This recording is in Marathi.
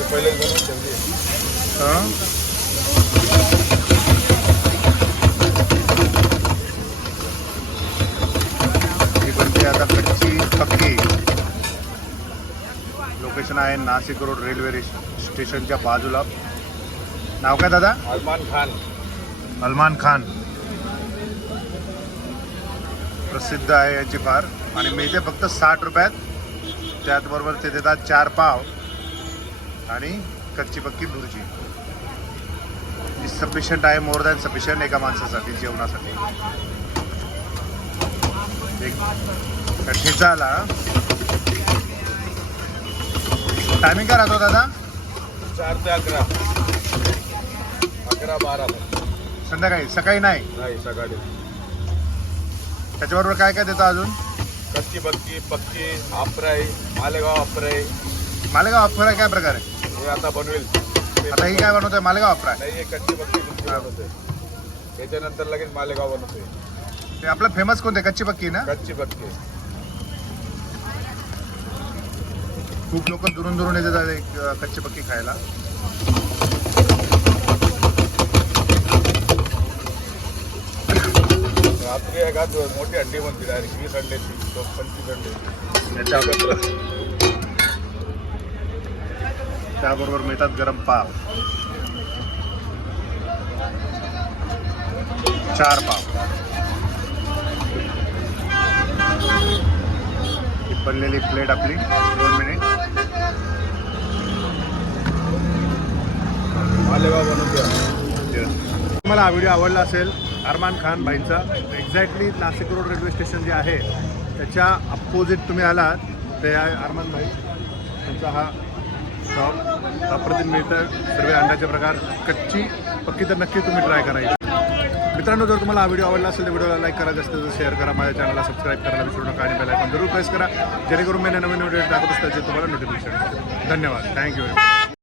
पहिले बनवून ठेवली. ही बनते आता कच्ची पक्की. लोकेशन आहे नाशिक रोड रेल्वे स्टेशनच्या बाजूला. नाव काय दादा? सलमान खान. सलमान खान प्रसिद्ध आहे याची फार. आणि मिळते फक्त 60 रुपयात. त्याचबरोबर ते देतात 4 पाव आणि कच्ची पक्की भुर्जी. सफिशियंट आहे, मोर दॅन सफिशियंट एका माणसासाठी जेवणासाठी. एक ठेचाला टायमिंग काय राहतो दादा? 4 ते 11. 11-12 संध्याकाळी, सकाळी नाही. सकाळी. त्याच्याबरोबर काय काय देतं अजून? कच्ची पक्की, पक्की, आफ्राई, मालेगाव आफ्राई. मालेगाव अफ्राय काय प्रकार आहे? हे आता बनवेल. आता ही काय बनवतोय? मालेगाव अफ्राय. नाही, हे कच्ची पक्की दुसरी बनवते. त्याच्यानंतर लगेच मालेगाव बनवते. ते आपलं फेमस कोणते? कच्ची पक्की ना? कच्ची पक्की. खूप लोक दुरून दुरून येतात एक कच्ची पक्की खायला. रात्री आहे का मोठी अंडी बनते डायरेक्ट 20 अंड्याची, 25 अंडे. त्याबरोबर मिळतात गरम पाव. 4 पाव. ही बनलेली प्लेट आपली 2 मिनिट. मालेगाव बनवते. तुम्हाला हा व्हिडिओ आवडला असेल अरमान खान भाईंचा. Exactly Nashik road railway station जे आहे त्याच्या अपोजिट तुम्ही आलात ते आहे अरमान भाई त्यांचा हा शॉप. अप्रतिम मिळतं सर्व अंड्याचे प्रकार. कच्ची पक्की तर नक्की तुम्ही ट्राय करायची. मित्रांनो, जर तुम्हाला हा व्हिडिओ आवडला असेल तर व्हिडिओला लाईक करायचं असेल तर शेअर करा. माझ्या चॅनलला सबस्क्राईब करायला विसरू नका आणि बेल आयकॉन जरूर प्रेस करा जेणेकरून मी नवीन व्हिडिओ टाकत असताचे तुम्हाला नोटिफिकेशन. धन्यवाद. थँक्यू.